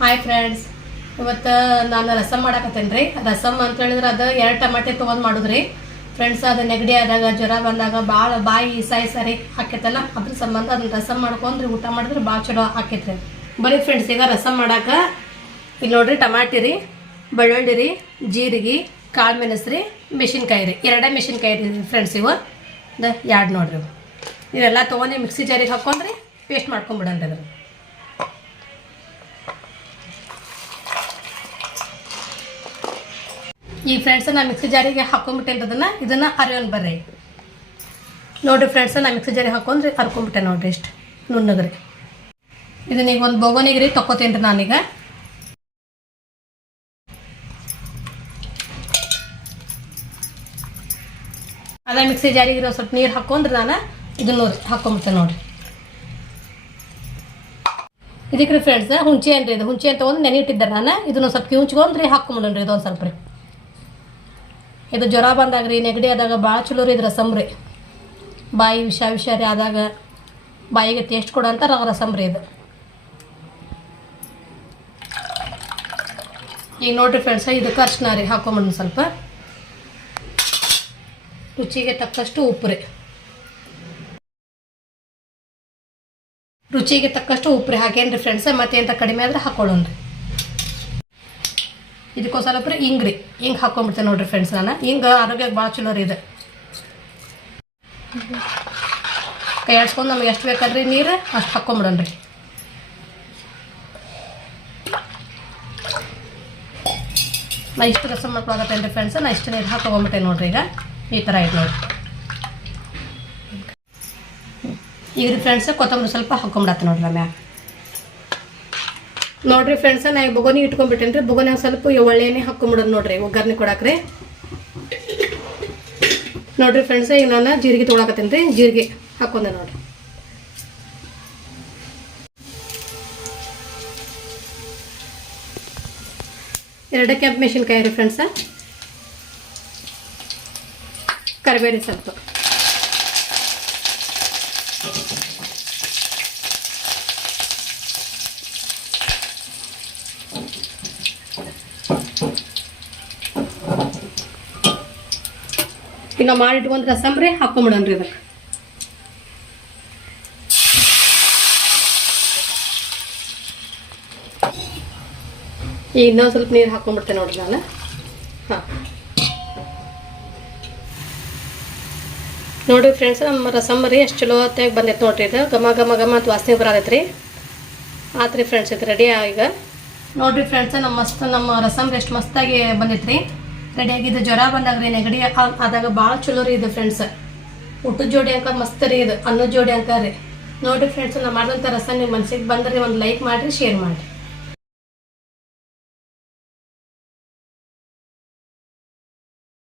Hi friends ಇವತ್ತು ನಾನು ರಸಮ್ ಮಾಡಕತ್ತೇನೆ ರೀ ರಸಮ್ ಅಂತ ಹೇಳಿದ್ರೆ ಅದು ಎರಡು ಟಮಾಟೆ ತೊಗೊಂಡು ಮಾಡುದ್ರಿ. ಫ್ರೆಂಡ್ಸ್ ಅದು ನೆಗಡಿ ಆದಾಗ, ಜ್ವರ ಬಂದಾಗ ಭಾಳ ಬಾಯಿ ಸಾಯಿ ಸಾರಿ ಹಾಕೈತಲ್ಲ ಅದ್ರ ಸಂಬಂಧ ಅದನ್ನ ರಸಮ್ ಮಾಡ್ಕೊಂಡ್ರಿ. ಊಟ ಮಾಡಿದ್ರೆ ಭಾಳ ಚಲೋ ಹಾಕೈತ್ರಿ ಬರೀ ಫ್ರೆಂಡ್ಸ್ ಈಗ ರಸಮ್ ಮಾಡಾಕ ಇಲ್ಲಿ ನೋಡ್ರಿ ಟಮಾಟಿ ರೀ, ಬೆಳ್ಳುಳ್ಳಿ ರೀ, ಜೀರಿಗೆ, ಕಾಳು ಮೆಣಸು ರೀ ಮೆಣಸಿನ್ಕಾಯಿ ರೀ. ಎರಡೇ ಮೆಣಸಿನ್ಕಾಯಿ ರೀ ಫ್ರೆಂಡ್ಸ್ ಇವು. ದ, ಎರಡು ನೋಡ್ರಿ ಇವೆಲ್ಲ ತೊಗೊಂಡು ಮಿಕ್ಸಿ ಜಾರಿಗೆ ಹಾಕ್ಕೊಂಡ್ರಿ ಪೇಸ್ಟ್ ಮಾಡ್ಕೊಂಬಿಡನ್ರಿ ಅದ್ರ ಈ ಫ್ರೆಂಡ್ಸ್ ನಾ ಮಿಕ್ಸಿ ಜಾರಿಗೆ ಹಾಕೊಂಡ್ಬಿಟ್ಟೇನ್ರಿ ಅದನ್ನ ಇದನ್ನ ಅರಿಯೋನ್ ಬರ್ರಿ. ನೋಡ್ರಿ ಫ್ರೆಂಡ್ಸ್ ನಾ ಮಿಕ್ಸಿ ಜಾರಿ ಹಾಕೊಂಡ್ರಿ ಹರ್ಕೊಂಡ್ಬಿಟ್ಟೆ ನೋಡ್ರಿ ಇಷ್ಟು ನುಣ್ಣಗ್ರಿ. ಇದನ್ನ ಈಗ ಒಂದು ಬೋಗೋನಿಗೆ ರೀ ತಕ್ಕೋತೀನಿ ನಾನೀಗ. ಅದ ಮಿಕ್ಸಿ ಜಾರಿಗೆ ಸ್ವಲ್ಪ ನೀರು ಹಾಕೊಂಡ್ರೆ ನಾನು ಇದನ್ನ ನೋಡಿ ಹಾಕೊಂಡ್ಬಿಟ್ಟೆ ನೋಡ್ರಿ. ಇದಕ್ಕೆ ರೀ ಫ್ರೆಂಡ್ಸ್ ಹುಂಚೆ ಏನ್ರಿ ಇದು? ಹುಂಚೆ ಅಂತ ಒಂದು ನೆನೆ ಇಟ್ಟಿದ್ದಾರೆ ನಾನು. ಇದನ್ನ ಸ್ವಲ್ಪ ಕಿವುಚ್ಕೊಂಡ್ರಿ ಹಾಕೊಂಬಿಡೋಣ್ರಿ ಇದೊಂದು ಸ್ವಲ್ಪ ರೀ. ಇದು ಜ್ವರ ಬಂದಾಗ ರೀ, ನೆಗಡಿ ಆದಾಗ ಭಾಳ ಚಲೋ ರೀ ಇದು ರಸಮ್ ರೀ. ಬಾಯಿ ವಿಷ ವಿಷಾರಿ ರೀ ಆದಾಗ ಬಾಯಿಗೆ ಟೇಸ್ಟ್ ಕೊಡೋಂಥ ರಸಮ್ ರೀ ಇದು. ಈಗ ನೋಡ್ರಿ ಫ್ರೆಂಡ್ಸ ಇದಕ್ಕೆ ಅರ್ಶಿನ ರೀ, ಹಾಕೊಂಬಂದು ಸ್ವಲ್ಪ. ರುಚಿಗೆ ತಕ್ಕಷ್ಟು ಉಪ್ಪು ರೀ. ರುಚಿಗೆ ತಕ್ಕಷ್ಟು ಉಪ್ಪು ರೀ, ಹಾಕೇನ್ರಿ ಫ್ರೆಂಡ್ಸ್ ಮತ್ತೆ ಅಂತ ಕಡಿಮೆ ಆದ್ರೆ ಹಾಕೊಳ್ಳೋಣ್ರಿ ಇದಕ್ಕೊಂದು ಸ್ವಲ್ಪ ಹಿಂಗೆ ರೀ ಹಿಂಗೆ ಹಾಕೊಂಡ್ಬಿಡ್ತೇನೆ ನೋಡ್ರಿ ಫ್ರೆಂಡ್ಸ್ ನಾನು. ಹಿಂಗೆ ಆರೋಗ್ಯಕ್ಕೆ ಭಾಳ ಚಲೋ ರೀ ಇದು. ಕೈ ನಮ್ಗೆ ಎಷ್ಟು ಬೇಕಾದ್ರಿ ನೀರು, ಅಷ್ಟು ರೀ. ನಾ ಇಷ್ಟು ರಸ ಮಾಡ್ಕೊಳಕತ್ತೇನೆ ರೀ ಫ್ರೆಂಡ್ಸ್ ನಾ ಇಷ್ಟು ನೀರು ಹಾಕೊಂಬಿಟ್ಟೆ ನೋಡ್ರಿ ಈಗ. ಈ ಥರ ಇದೆ ನೋಡ್ರಿ. ಈಗ ರೀ ಫ್ರೆಂಡ್ಸ್ ಕೊತ್ತಂಬರಿ ಸ್ವಲ್ಪ ಹಾಕೊಂಬಿಡತ್ತೆ ನೋಡ್ರಿ ಮ್ಯಾಗ ನೋಡ್ರಿ ಫ್ರೆಂಡ್ಸ್ ನಾ ಬೊಗೋನಿ ಇಟ್ಕೊಂಡ್ಬಿಟ್ಟೇನ್ರಿ. ರೀ ಬೊಗೋನ್ಯಾಗ ಸ್ವಲ್ಪ ಒಳ್ಳೆ ಎಣ್ಣೆ ಹಾಕೊಂಬಿಡೋದು ನೋಡ್ರಿ. ಒಗ್ಗರ್ನೆ ಕೊಡಾಕ್ರಿ. ನೋಡ್ರಿ ಫ್ರೆಂಡ್ಸ್ ಈಗ ನಾನು ಜೀರಿಗೆ ತೊಗೊಳಕತ್ತೇನೆ ರೀ. ಜೀರಿಗೆ ಹಾಕೊಂಡೆ ನೋಡ್ರಿ. ಎರಡು ಕೆಂಪು ಮೆಣಸಿನ್ಕಾಯಿ ರೀ ಫ್ರೆಂಡ್ಸ ಕರಿಬೇರಿ ಸ್ವಲ್ಪ ಈಗ ನಾವು ಮಾಡಿಟ್ಕೊಂಡ್ ರಸಮ್ ರೀ, ಹಾಕೊಂಬಿಡೋಣ್ರಿ ಇದಕ್ಕೆ ಈಗ ಇನ್ನೊಂದು ಸ್ವಲ್ಪ ನೀರು ಹಾಕೊಂಡ್ಬಿಡ್ತೇನೆ ನೋಡ್ರಿ ನಾನು. ಹಾಂ. ನೋಡ್ರಿ ಫ್ರೆಂಡ್ಸ್ ನಮ್ಮ ರಸಮ್ ರೀ ಎಷ್ಟು ಚಲೋ ಹೊತ್ತಾಗಿ ಬಂದೈತೆ ನೋಡ್ರಿ ಇದು. ಘಮ ಘಮ ಘಮ ಅಂತ ವಾಸನೆ ಬರತೈತ್ರಿ ಆತ್ರಿ ಫ್ರೆಂಡ್ಸ್ ಇದು ರೆಡಿ ಈಗ? ನೋಡ್ರಿ ಫ್ರೆಂಡ್ಸ್ ನಮ್ಮ ಮಸ್ತ್, ನಮ್ಮ ರಸಮ್ ಎಷ್ಟು ಮಸ್ತಾಗಿ ಬಂದೈತ್ರಿ ರೆಡಿಯಾಗಿದ್ದು ಜ್ವರ ಬಂದಾಗ ರೀ, ನೆಗಡಿ ಆದಾಗ ಭಾಳ ಚಲೋ ರೀ ಇದು ಫ್ರೆಂಡ್ಸ್ ಊಟದ ಜೋಡಿ ಅಂಕ ಮಸ್ತ್ ರೀ ಇದು, ಅನ್ನದ ಜೋಡಿ ಅಂಕ ರೀ. ನೋಡ್ರಿ ಫ್ರೆಂಡ್ಸ್ ನಾ ಮಾಡಿದಂಥ ರಸ ನಿಮ್ಮ ಮನ್ಸಿಗೆ ಬಂದ್ರೆ ಒಂದು ಲೈಕ್ ಮಾಡಿರಿ ಶೇರ್ ಮಾಡಿರಿ.